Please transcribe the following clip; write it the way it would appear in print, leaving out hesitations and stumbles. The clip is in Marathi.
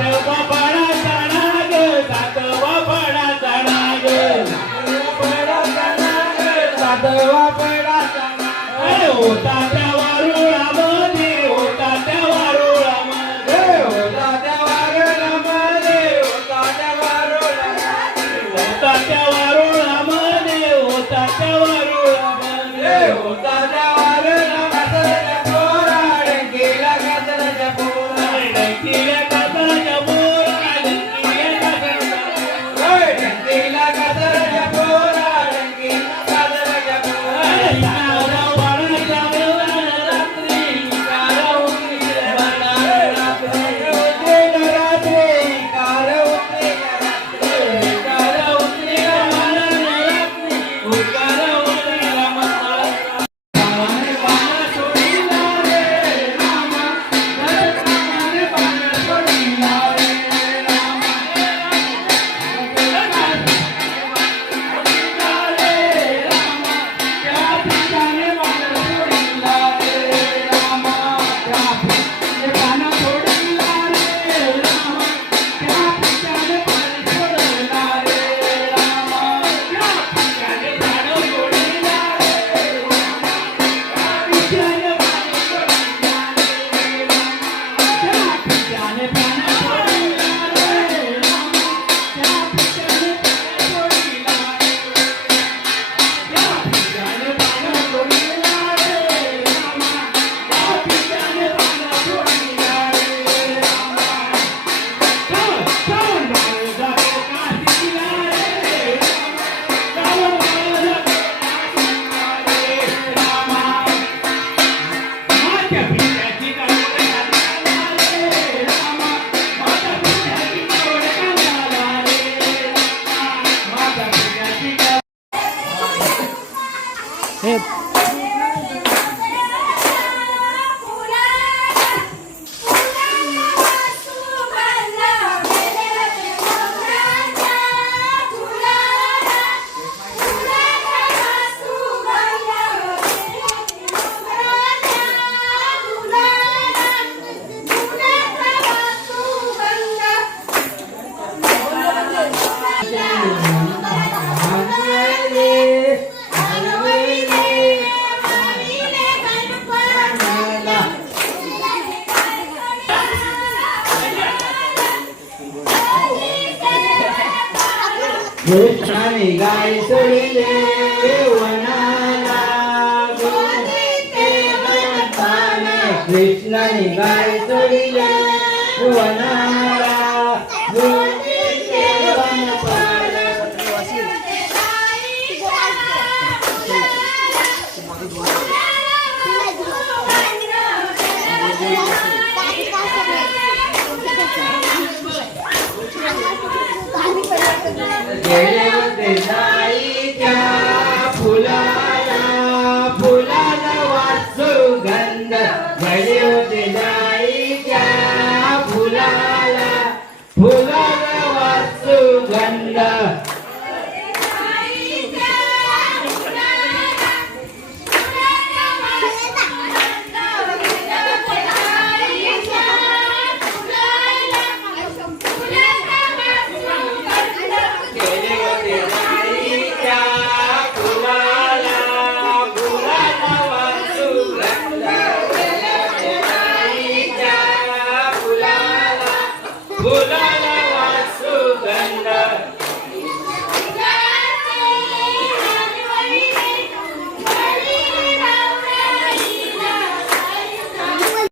सातवा फळाचा नाग, सातवा फळाचा नाग, सातवा फळाचा नाग होता त्या वारुळामध्ये, होता त्या वारुळामध्ये, होता त्या वारुळामध्ये, होता त्या वारुळामध्ये, होता त्या वारुळामध्ये, होता त्या वारुळामध्ये, होता त्या वारुळामध्ये पोरा डंकीला कातराच्या पोरा, डंकीला कातराच्या पोरा, डंकीला डंकीला कातराच्या पोरा, डंकीला कातराच्या पोरा. सातवा फळाचा रात्री काळ उतरी रात्री काल उतरी रात्री, काळ उतरी रात्री, काळ उतरी रात्री. पाने पाने सोडीला रे रामा, पाने पाने सोडीला रे रामा, रे रामा, त्या ठिकाणी पाने सोडीला रे रामा, त्या ठिकाणी पाने सोडीला रे रामा, त्या ठिकाणी पाने सोडीला रे रामा, त्या ठिकाणी पाने सोडीला रे रामा, त्या ठिकाणी पाने सोडीला रे रामा, त्या ठिकाणी पाने सोडीला रे रामा, त्या ठिकाणी पाने सोडीला रे रामा, त्या ठिकाणी पाने सोडीला रे रामा. श्रावण बाळ जातो काशीला रे रामा, श्रावण बाळ जातो काशीला रे रामा, माझ्या पित्याची कावड कानाला रे रामा, माझ्या पित्याची कावड कानाला रे रामा, माझ्या पित्याची कावड. कृष्णाने गाय सोडले वनाला, कृष्णाने गाय सोडले वनाला, गेले होते जाईच्या फुलाला, फुलाला वाचू गंध, गेले होते जाईच्या फुलाला, फुलाला वाचू गंध. गेले होते जाईच्या फुलाला, फुलाला वाचू गंध, गेले होते जाईच्या फुलाला, फुलाला